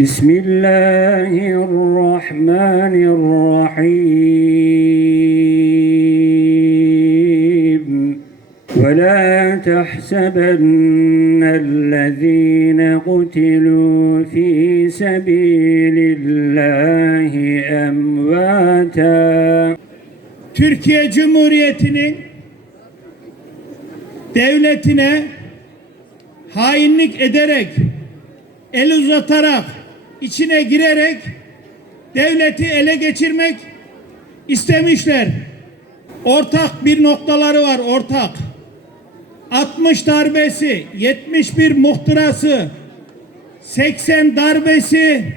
بسم الله الرحمن الرحيم ولا تحسبن الذين قتلوا في سبيل الله أمواتا Türkiye Cumhuriyeti'nin devletine hainlik ederek, el uzatarak, içine girerek devleti ele geçirmek istemişler. Ortak bir noktaları var, ortak. 60 darbesi, 71 muhtırası, 80 darbesi,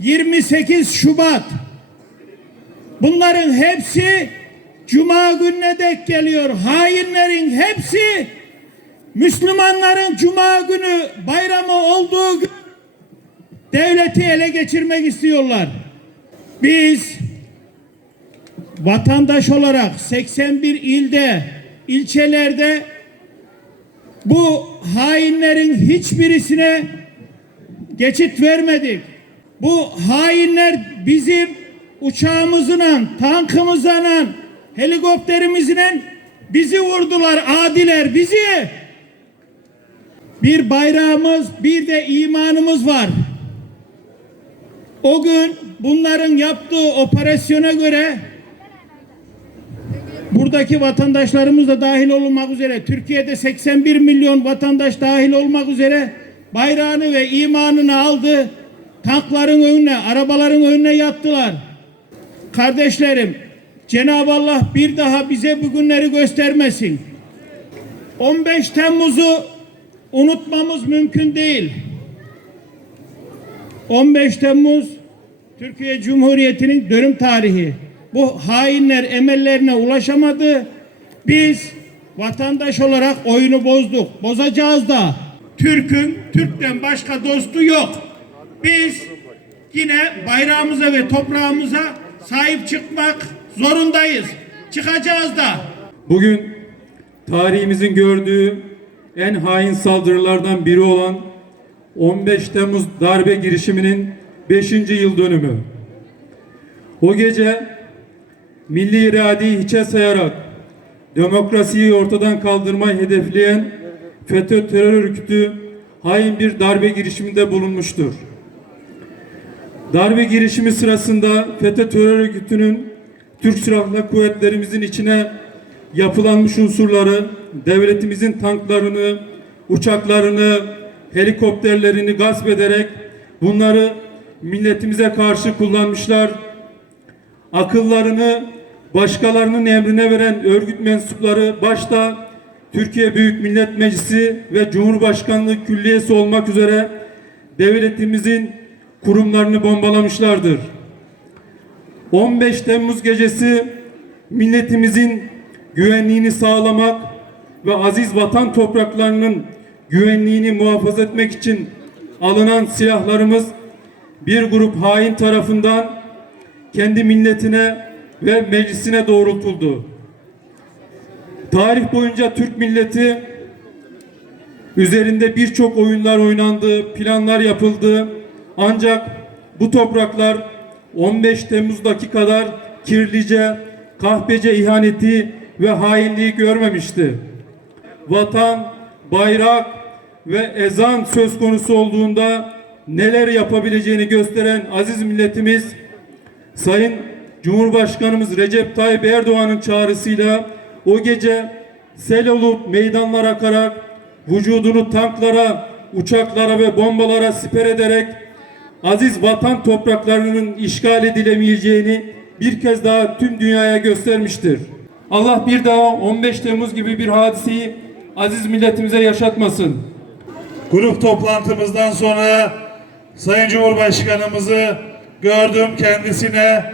28 Şubat, Bunların hepsi Cuma gününe dek geliyor. Hainlerin hepsi Müslümanların Cuma günü bayramı olduğu gün devleti ele geçirmek istiyorlar. Biz vatandaş olarak 81 ilde, ilçelerde bu hainlerin hiçbirisine geçit vermedik. Bu hainler bizim uçağımızla, tankımızla, helikopterimizle bizi vurdular, adiler bizi. Bir bayrağımız, bir de imanımız var. O gün bunların yaptığı operasyona göre buradaki vatandaşlarımız da dahil olmak üzere Türkiye'de 81 milyon vatandaş dahil olmak üzere bayrağını ve imanını aldı. Tankların önüne, arabaların önüne yattılar. Kardeşlerim, Cenab-ı Allah bir daha bize bu günleri göstermesin. 15 Temmuz'u unutmamız mümkün değil. 15 Temmuz Türkiye Cumhuriyeti'nin dönüm tarihi. Bu hainler emellerine ulaşamadı. Biz vatandaş olarak oyunu bozduk. Bozacağız da. Türk'ün Türk'ten başka dostu yok. Biz yine bayrağımıza ve toprağımıza sahip çıkmak zorundayız. Çıkacağız da. Bugün tarihimizin gördüğü en hain saldırılardan biri olan 15 Temmuz darbe girişiminin 5. yıl dönümü. O gece milli iradeyi hiçe sayarak demokrasiyi ortadan kaldırmayı hedefleyen FETÖ terör örgütü hain bir darbe girişiminde bulunmuştur. Darbe girişimi sırasında FETÖ terör örgütünün Türk Silahlı Kuvvetlerimizin içine yapılanmış unsurları, devletimizin tanklarını, uçaklarını, helikopterlerini gasp ederek bunları milletimize karşı kullanmışlar. Akıllarını başkalarının emrine veren örgüt mensupları başta Türkiye Büyük Millet Meclisi ve Cumhurbaşkanlığı Külliyesi olmak üzere devletimizin kurumlarını bombalamışlardır. 15 Temmuz gecesi milletimizin güvenliğini sağlamak ve aziz vatan topraklarının güvenliğini muhafaza etmek için alınan silahlarımız bir grup hain tarafından kendi milletine ve meclisine doğrultuldu. Tarih boyunca Türk milleti üzerinde birçok oyunlar oynandı, planlar yapıldı. Ancak bu topraklar 15 Temmuz'daki kadar kirlice, kahpece ihaneti ve hainliği görmemişti. Vatan, bayrak ve ezan söz konusu olduğunda neler yapabileceğini gösteren aziz milletimiz Sayın Cumhurbaşkanımız Recep Tayyip Erdoğan'ın çağrısıyla o gece sel olup meydanlar akarak vücudunu tanklara, uçaklara ve bombalara siper ederek aziz vatan topraklarının işgal edilemeyeceğini bir kez daha tüm dünyaya göstermiştir. Allah bir daha 15 Temmuz gibi bir hadiseyi aziz milletimize yaşatmasın. Grup toplantımızdan sonra Sayın Cumhurbaşkanımızı gördüm kendisine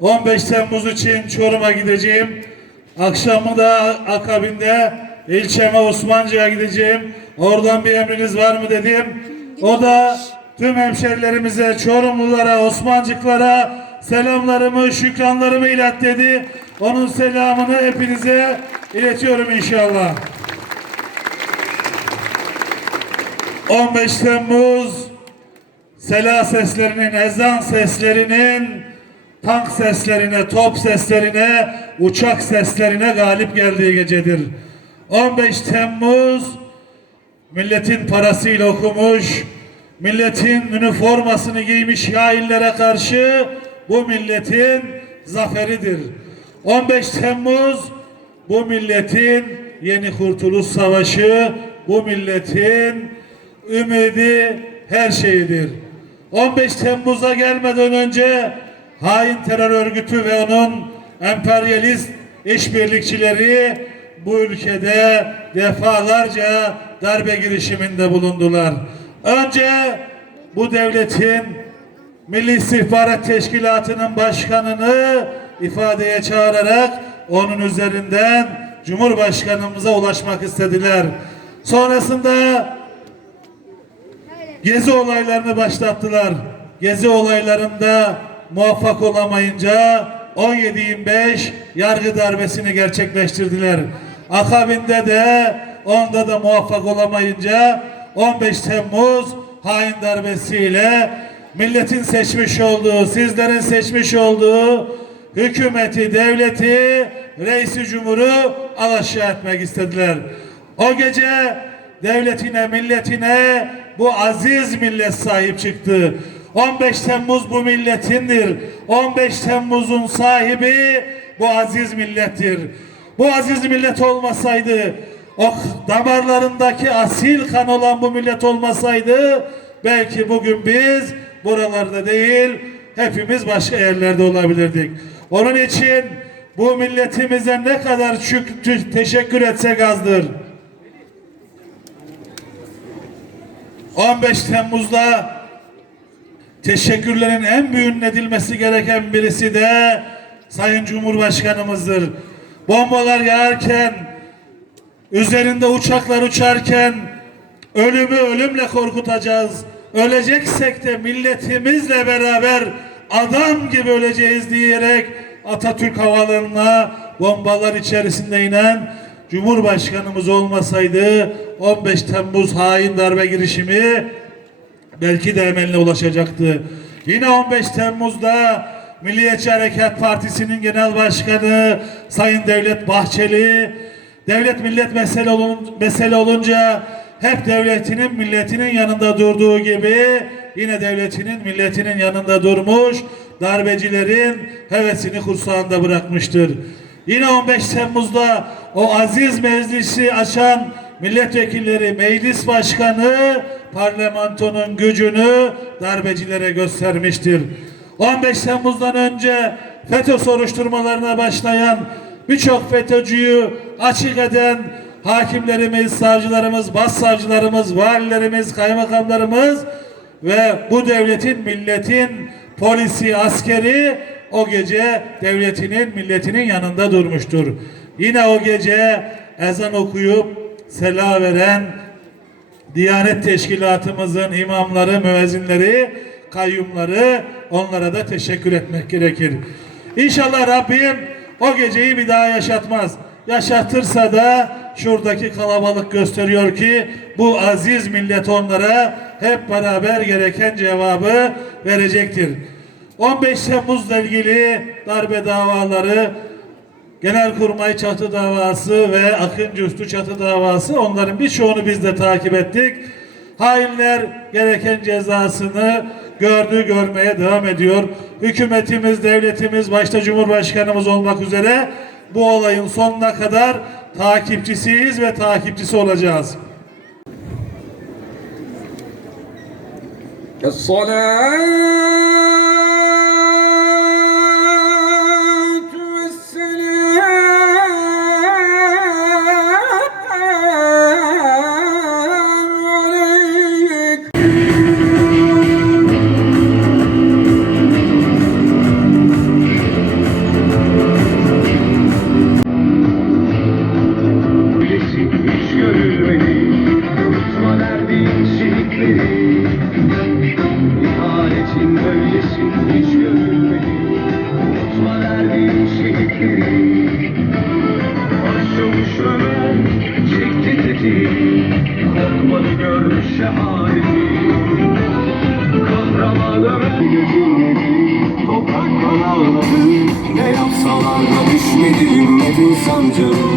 15 Temmuz için Çorum'a gideceğim. Akşamı da akabinde ilçeme Osmancı'ya gideceğim. Oradan bir emriniz var mı dedim. O da tüm hemşerilerimize, Çorumlulara, Osmancıklara selamlarımı, şükranlarımı ilet dedi. Onun selamını hepinize iletiyorum inşallah. 15 Temmuz sela seslerinin, ezan seslerinin, tank seslerine, top seslerine, uçak seslerine galip geldiği gecedir. 15 Temmuz milletin parasıyla okumuş, milletin üniformasını giymiş hainlere karşı bu milletin zaferidir. 15 Temmuz bu milletin yeni kurtuluş savaşı, bu milletin ümidi her şeyidir. 15 Temmuz'a gelmeden önce hain terör örgütü ve onun emperyalist işbirlikçileri bu ülkede defalarca darbe girişiminde bulundular. Önce bu devletin Milli İstihbarat Teşkilatı'nın başkanını ifadeye çağırarak onun üzerinden Cumhurbaşkanımıza ulaşmak istediler. Sonrasında Gezi olaylarını başlattılar. Gezi olaylarında muvaffak olamayınca 17-25 yargı darbesini gerçekleştirdiler. Akabinde de onda da muvaffak olamayınca 15 Temmuz hain darbesiyle milletin seçmiş olduğu, sizlerin seçmiş olduğu hükümeti, devleti, reisi cumhuru alaşağı etmek istediler. O gece devletine, milletine bu aziz millet sahip çıktı. 15 Temmuz bu milletindir. 15 Temmuz'un sahibi bu aziz millettir. Bu aziz millet olmasaydı, o damarlarındaki asil kan olan bu millet olmasaydı, belki bugün biz buralarda değil, hepimiz başka yerlerde olabilirdik. Onun için bu milletimize ne kadar şük- teşekkür etsek azdır. 15 Temmuz'da teşekkürlerin en büyüğünün edilmesi gereken birisi de Sayın Cumhurbaşkanımızdır. Bombalar yağarken, üzerinde uçaklar uçarken ölümü ölümle korkutacağız. Öleceksek de milletimizle beraber adam gibi öleceğiz diyerek Atatürk havalarına bombalar içerisinde inen Cumhurbaşkanımız olmasaydı 15 Temmuz hain darbe girişimi belki de emeline ulaşacaktı. Yine 15 Temmuz'da Milliyetçi Hareket Partisi'nin genel başkanı Sayın Devlet Bahçeli devlet millet mesele, olun, mesele olunca hep devletinin milletinin yanında durduğu gibi yine devletinin milletinin yanında durmuş darbecilerin hevesini kursağında bırakmıştır. Yine 15 Temmuz'da o aziz meclisi açan milletvekilleri, meclis başkanı parlamentonun gücünü darbecilere göstermiştir. 15 Temmuz'dan önce FETÖ soruşturmalarına başlayan birçok FETÖ'cüyü açık eden hakimlerimiz, savcılarımız, başsavcılarımız, valilerimiz, kaymakamlarımız ve bu devletin, milletin polisi, askeri o gece devletinin, milletinin yanında durmuştur. Yine o gece ezan okuyup sela veren Diyanet Teşkilatımızın imamları, müezzinleri, kayyumları onlara da teşekkür etmek gerekir. İnşallah Rabbim o geceyi bir daha yaşatmaz. Yaşatırsa da şuradaki kalabalık gösteriyor ki bu aziz millet onlara hep beraber gereken cevabı verecektir. 15 Temmuz'la ilgili darbe davaları Genelkurmay çatı davası ve Akıncı Üstü çatı davası onların birçoğunu biz de takip ettik. Hainler gereken cezasını gördü görmeye devam ediyor. Hükümetimiz, devletimiz, başta Cumhurbaşkanımız olmak üzere bu olayın sonuna kadar takipçisiyiz ve takipçisi olacağız. الصلاة şehadeti Kahraman götürmedi Toprak kan Ne yapsalar da düşmedim Hep insancıl